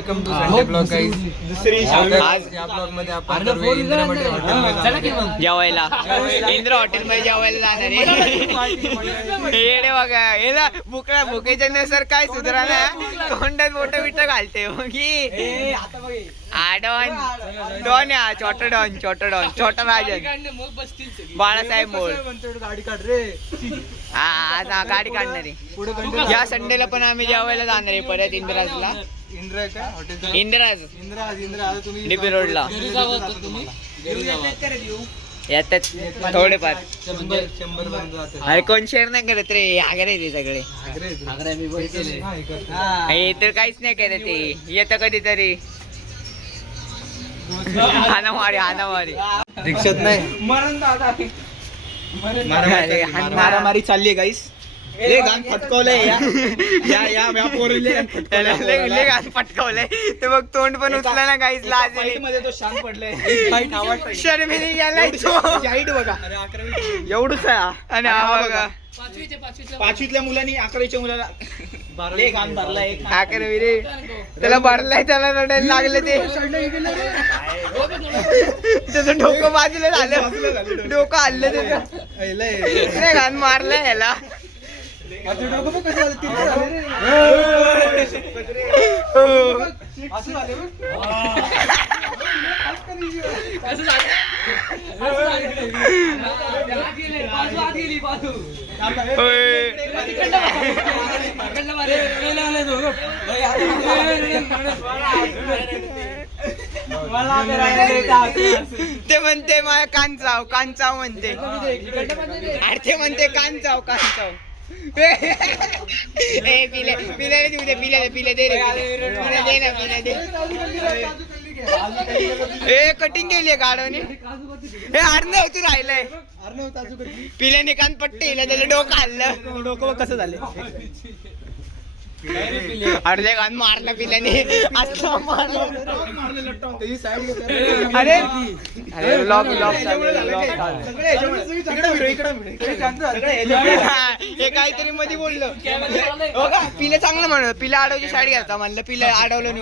Welcome to Sunday blog guys. आज या blog मध्ये आपण इंद्रामध्ये हॉटेल जेवायला इंद्र हॉटेल मध्ये जेवायला जाणार आहे. येडे बघा याला भुकळा भुकेच्या नुसार काय सुधरा ना तोंडात मोठं बिट घालते डॉन या छोटा डॉन छोटा राजन बाळासाहेब मोळ गाडी काढ रे. हा गाडी काढणार आहे. या संडेला पण आम्ही जेवायला जाणार आहे परत इंद्राजला. इंद्रा काय हॉटेल इंद्राज इंद्रा तुम्ही डीपी रोडला येतात थोडेफार. 100 पर्यंत जाते. अरे कोण शेअर नाही करत रे आग्रे ते सगळे हे तर काहीच नाही करत ते येतं कधीतरी हानामारी रिक्षात नाही मारामारी चालली गाईस. गाण फटकवलंय फटकवलंय ते बघ तोंड पण उचला ना गाईस लाज मध्ये तो शांत पडलाय शर्मिनी गेलाय बघा एवढंच आणि हा बघा पाचवीतल्या मुलांनी 11वीच्या मुलाला गाण भरलाय. अकरावी रे त्याला भरलाय त्याला रडायला लागलं ते त्याचं डोकं बाजूला झालं डोकं हल्लं त्याचं घाण मारलं ह्याला. ते म्हणते मला कांचाव म्हणते अरे ते म्हणते कांचाव पिले कटिंग केली गाडवने हे अर्णव तू राहिलंय पिल्याने कान पट्टे त्याला डोकं हल्लं डोकं कसं झालं अर्धे कान मारला पिल्याने अरे अरे हे काहीतरी मध्ये बोललं पिले चांगलं म्हणलं पिला आडवची साडी घालता म्हणलं पिला आडवलं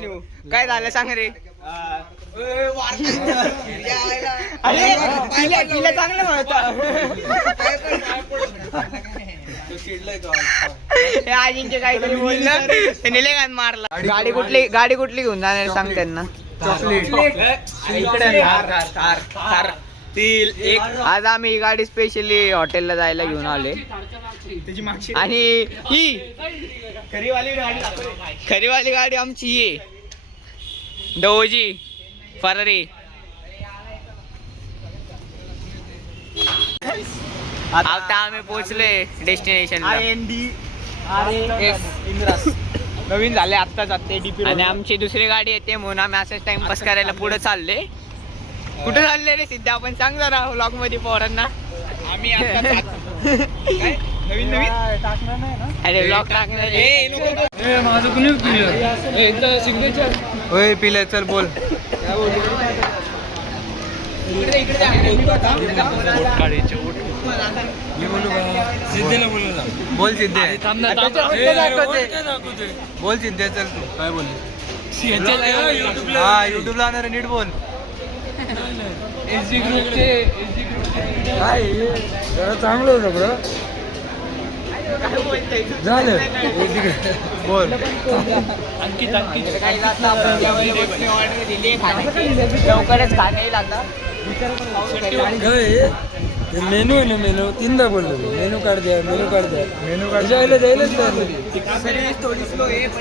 नेऊ काय झालं सांग रे. अरे पिला चांगलं म्हणत आजींचे काहीतरी बोललं त्याने गाण मारला. गाडी कुठली घेऊन जाणार सांग त्यांना. आज आम्ही ही गाडी स्पेशली हॉटेलला जायला घेऊन आले आणि ही खरीवाली गाडी आमची आहे डोजी फरारी. आता आम्ही पोहोचले डेस्टिनेशन नवीन झाले आत्ता जाते डीपी आणि आमची दुसरी गाडी येते म्हणून आम्ही असंच टाइमपास करायला पुढे चालले. कुठे चालले रे सिद्धा आपण सांग जरा व्लॉग मध्ये पोरांना. आम्ही नवीन टाकणार नाही ना अरे व्लॉग टाकणार माझं कुणी सिग्नेचर होय पिले चल बोल. बोल सिद्धे बोल सिद्धे चल तू काय बोलली हा युट्यूबला आणणार नीट बोल. एसजी ग्रुपचे चांगलं होतं बरं झालं बोल. लवकरच खाणे आता मेनू आहे ना मेनू 3दा बोललो मेनू काढ द्या जायला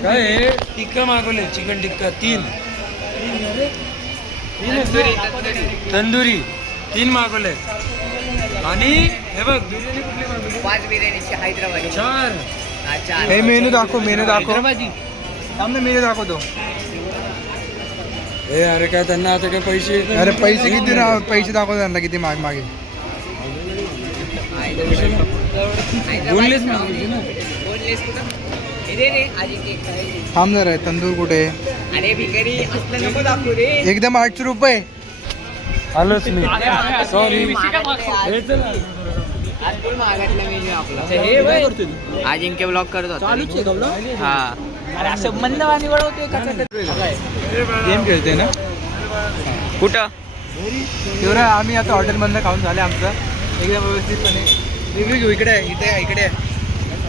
काय टिक्का मागवले चिकन टिक्का 3 तंदुरी 3 मागवले आणि हे बघ बिर्याणी कुठली मागवली 5 बिर्याणीची हैदराबादी 4. हे मेनू दाखव मेनू दाखवतो. ए अरे काय त्यांना आता काय पैसे अरे पैसे किती पैसे दाखव त्यांना किती मागे बोललेच ना थांब जरा तंदूर कुठे अरे भिकारी असलं नको दाखवू रे. एकदम 800 रुपये आलोच मी सॉरी. अजिंक्य ब्लॉग करत होता. हा असं मंदवाणी वळवतोय गेम खेळतोय ना कुठं तेवढं आम्ही आता हॉटेलमधनं खाऊन झालं आमचं एकदम व्यवस्थितपणे. रिव्ह्यू घेऊ इकडे इकडे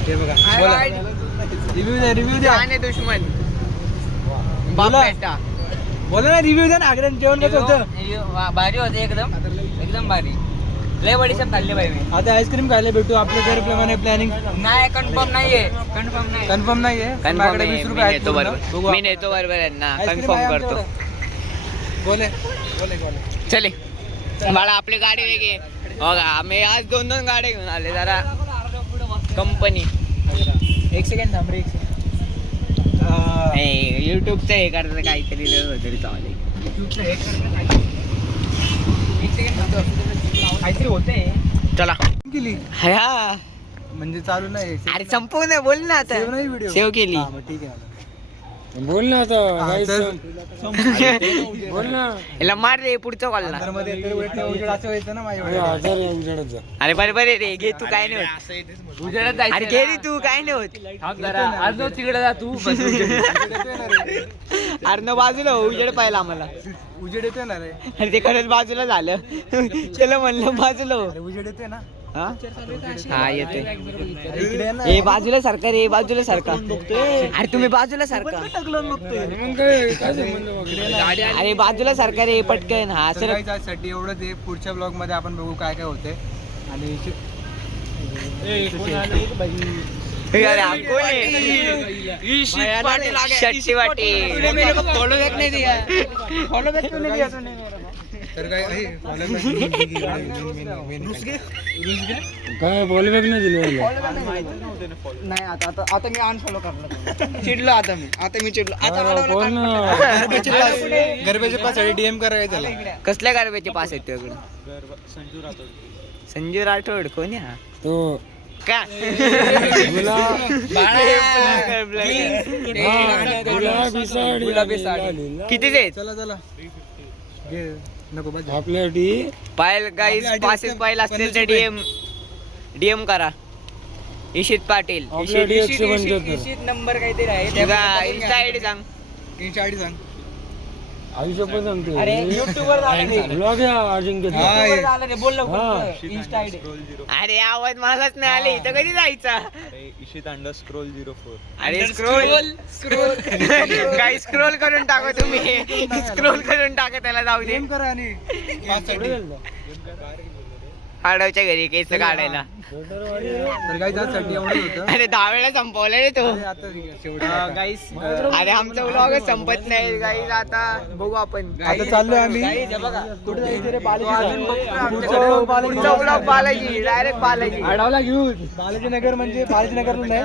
हे बघा बोला रिव्ह्यू द्या आणि दुश्मन बोला. बेटा बोला ना रिव्ह्यू द्या ना आग्र्यात जेवण कसं होतं. भारी होते एकदम भारी लय बडीशेप खाल्ली पाहिजे. आता आईस्क्रीम खायला भेटू आपल्या घरप्रमाणे प्लॅनिंग नाही कन्फर्म नाहीये कन्फर्म नाहीये. माझ्याकडे 20 रुपये आहेत पूर्ण. बघू मी नेतो बरोबर यांना आईस्क्रीम कन्फर्म आहे करतो. आमच्याकडं. बोले चले बाळा आपली गाडी वेगळी बघा आम्ही आज 2 गाड्या घेऊन आले जरा कंपनी. एक सेकंड थांब रे युट्यूबचं हे करतं काहीतरी चालेल. काहीतरी होते चला केली हा म्हणजे चालू नाही अरे संपव नाही बोल ना आता सेव्ह नाही व्हिडिओ सेव्ह केली हा, मग ठीक आहे बोल ना आता बोल ना याला मार रे पुढचं कॉलला. मध्ये तरी वेट नाही उजेड असं व्हायचं ना माझ्या वेळेला. आजार आहे उजेडात जा. अरे बरोबर आहे रे घे तू काय नाही होत. अरे घे रे तू काय नाही होत. तिकडे जा तू अरे न बाजूला हो उजेड पाहिला आम्हाला. उजेड येतोय ना रे. अरे ते खरंच बाजूला झालं चला म्हणलं बाजूला हो. अरे उजेड येतोय ना. हा येते अरे इकडे आहे ना. ए बाजूला सारखा रे बाजूला सारखा अरे तुम्ही बाजूला सारखा मग काय काय संबंध वगैरे? अरे बाजूला सारखा रे पटकन हा तर सर guys, आजसाठी एवढंच आहे. पुढच्या ब्लॉग मध्ये आपण बघू काय काय होते आणि शट्टी वाटी तर काय आहे काय बॉलबॅग नाही दिली मला. नाही आता मी अनफॉलो करणार चिडलो आता मी चिडलो आता बोल ना गरब्याचे पासाठी डीएम करायचं त्याला. कसल्या गारब्याचे पास आहेत तुझ्याकडे. संजू राठोड कोण आहे हा तो का गुलाबी साडी कितीच आहेत चला घे नको बस. आपल्यासाठी पायल गाईज पासेस पाहिलं असतील तर डीएम करा. इशित पाटील आपल्यासाठी 175 नंबर काहीतरी आहे इन्स्टा आयडी सांग. तीनशे आयडी सांग. आयुष्य पण सांगतो युट्यूबवर ब्लॉग आहे अजिंक्य. अरे आवाज मलाच नाही आले इथं कधी जायचा. इशित_scroll04 अरे स्क्रोल काही स्क्रोल करून टाका तुम्ही स्क्रोल करून टाका त्याला जाऊ दे. डीएम करा आणि पाचसाठी. आडवच्या घरी केस काढायला. तर काय त्यासाठी एवढंच होतं. अरे 10 वेळा संपवलं रे तो. अरे आता शेवटी गाईस अरे आमचा व्लॉगच संपत नाही गाईज आता बघू आपण. आता चाललोय आम्ही कुठे जायचं रे पुढचा व्लॉग बालाजी डायरेक्ट बालाजी. आढावला घेऊन बालाजीनगर म्हणजे बालाजीनगरला नाही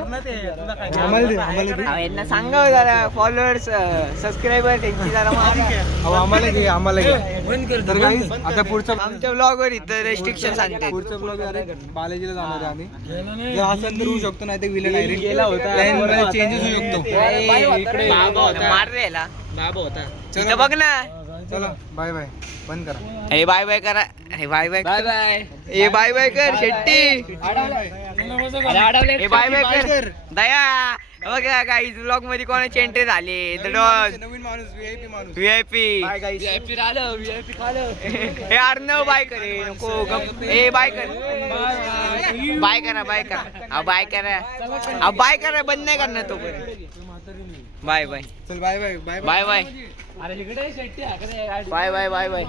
आम्हाला दे अहो, यांना सांगा हो जरा फॉलोअर्स सबस्क्रायबर त्यांची जरा मारा. आम्हाला घे तर काही आता आमच्या व्लॉग वर इथं रेस्ट्रिक्शन सांगते. पुढचा ब्लॉग बालाजीला जाणार आहे आम्ही. जर असं तर होऊ शकतो नाही ते विलन डायरेक्ट गेला होता चेंजेस होऊ शकतो. मार रे याला. चला इथं बघ ना. चला बाय बाय बंद करा. अरे बाय बाय करा. अरे बाय बाय ए बाय बाय कर शेट्टी. ए बाय बाय कर दया. बघा काही ब्लॉग मध्ये कोणाची एंट्री झाली नवीन माणूस व्हीआयपी माणूस व्हीआयपी हे अर्णव बाय करे नको ए बाय कर बाय करा बाय करा बंद नाही करणार तो बाय बाय चल bye bye bye bye bye bye bye bye bye